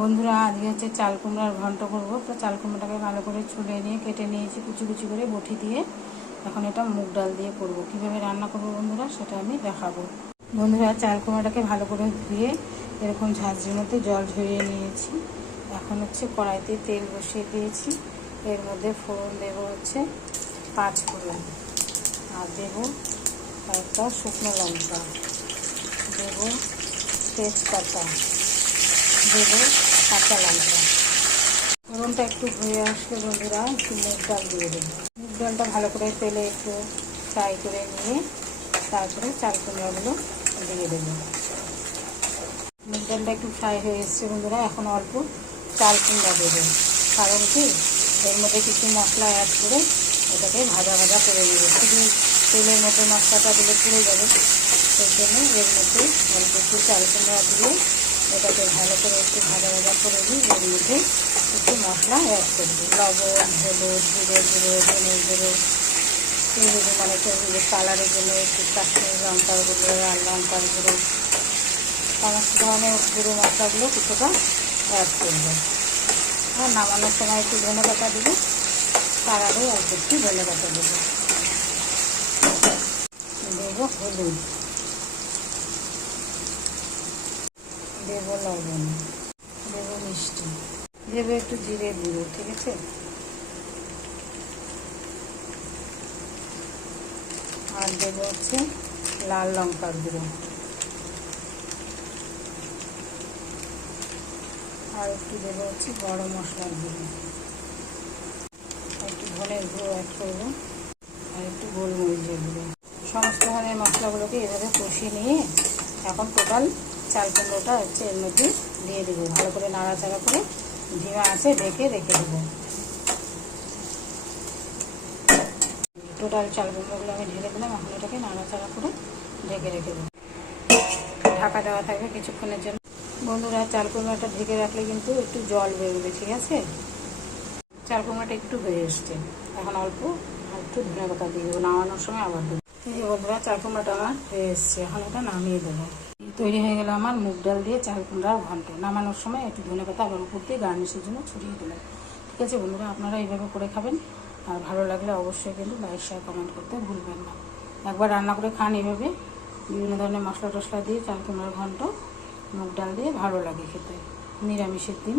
বন্ধুরা, আজকে হচ্ছে চাল কুমড়ার ঘন্ট করবো। তো চাল কুমড়াটাকে ভালো করে ছুলে নিয়ে কেটে নিয়েছি কুচি কুচি করে বটি দিয়ে। এখন এটা মুগ ডাল দিয়ে করব। কিভাবে রান্না করবো বন্ধুরা সেটা আমি দেখাবো। বন্ধুরা, চাল কুমড়াটাকে ভালো করে ধুয়ে এরকম ঝাঁঝরির মধ্যে জল ঝরিয়ে নিয়েছি। এখন হচ্ছে কড়াইতে তেল বসিয়ে দিয়েছি। এর মধ্যে ফোড়ন দেব হচ্ছে 5 ফোড়ন, আর দেব কয়েকটা শুকনো লঙ্কা, দেব তেজপাতা, দেবো কাঁচা লঙ্কা। ফোড়নটা একটু হয়ে আসলে বন্ধুরা একটু মুগ ডাল দিয়ে দেবো। মুগ ডালটা ভালো করে তেলে একটু ফ্রাই করে নিয়ে তারপরে চাল কুমড়াগুলো দিয়ে দেবো। মুগ ডালটা একটু ফ্রাই হয়ে এসছে বন্ধুরা, এখন অল্প চাল কুমড়া দেবো। কারণ কি, এর মধ্যে কিছু মশলা অ্যাড করে এটাকে ভাজা ভাজা করে নেবো। শুধু তেলের মধ্যে মশলাটা দিলে পুড়ে যাবে, সেই জন্য এর মধ্যে অল্প একটু চাল কুমড়া দিয়ে এটাকে ভালো করে একটু ভাজা ভাজা করে নিই। এর মধ্যে একটু মশলা অ্যাড করবো, লবণ, হলুদ, জিরে গুঁড়ো, ধনে গুঁড়ো, মানে কালারের জন্য একটু কাশ্মীরি লঙ্কার গুঁড়ো, লাল লঙ্কার গুঁড়ো, সমস্ত ধরনের গুঁড়ো মশলাগুলো কিছুটা অ্যাড করবো। আর নামানোর সময় একটু ধনে পাতা দেবো, তার আগে অল্প একটু ধনে পাতা দেবো। দেবো হলুদ, দেবো লবণ, দেবো মিষ্টি, দেবো একটু জিরে গুঁড়ো। ঠিক আছে, আর দেবো হচ্ছে লাল লঙ্কার গুঁড়ো, আর একটু দেবো হচ্ছে গরম মশলার গুঁড়ো, একটু ধনের গুঁড়ো অ্যাড করবো, আর একটু গোলমরিচের গুঁড়ো। সমস্ত ধরনের মশলাগুলোকে এভাবে কষিয়ে নিয়ে এখন টোটাল চাল কুমড়োটা হচ্ছে এর মধ্যে দিয়ে দেবো। ভালো করে নাড়াচাড়া করে ধিমা আছে ঢেকে রেখে দেবো। টোটাল চাল কুমড়োগুলো আমি ঢেলে দিলাম। এখন এটাকে নাড়াচাড়া করে ঢেকে রেখে দেবো। ঢাকা দেওয়া থাকবে কিছুক্ষণের জন্য। বন্ধুরা, চাল কুমড়োটা ঢেকে রাখলে কিন্তু একটু জল বেরোবে। ঠিক আছে, চাল কুমড়োটা একটু হয়ে এসছে, এখন অল্প একটু ধনে পাতা দিয়ে দেবো। নামানোর সময় আবার দেবো। এই যে বন্ধুরা, চাল কুমড়োটা আমার হয়ে এসছে, এখন এটা নামিয়ে দেবো। তৈরি হয়ে গেল আমার মুগ ডাল দিয়ে চাল কুমড়ার ঘন্ট। নামানোর সময় একটু ধনে পাতা আবার উপর দিয়ে গার্নিশের জন্য ছড়িয়ে দিলাম। ঠিক আছে বন্ধুরা, আপনারা এইভাবে করে খাবেন। আর ভালো লাগলে অবশ্যই কিন্তু লাইক শেয়ার কমেন্ট করতে ভুলবেন না। একবার রান্না করে খান এইভাবে, বিভিন্ন ধরনের মশলা টশলা দিয়ে চাল কুমড়ার ঘন্ট মুগ ডাল দিয়ে ভালো লাগে খেতে নিরামিষের দিন।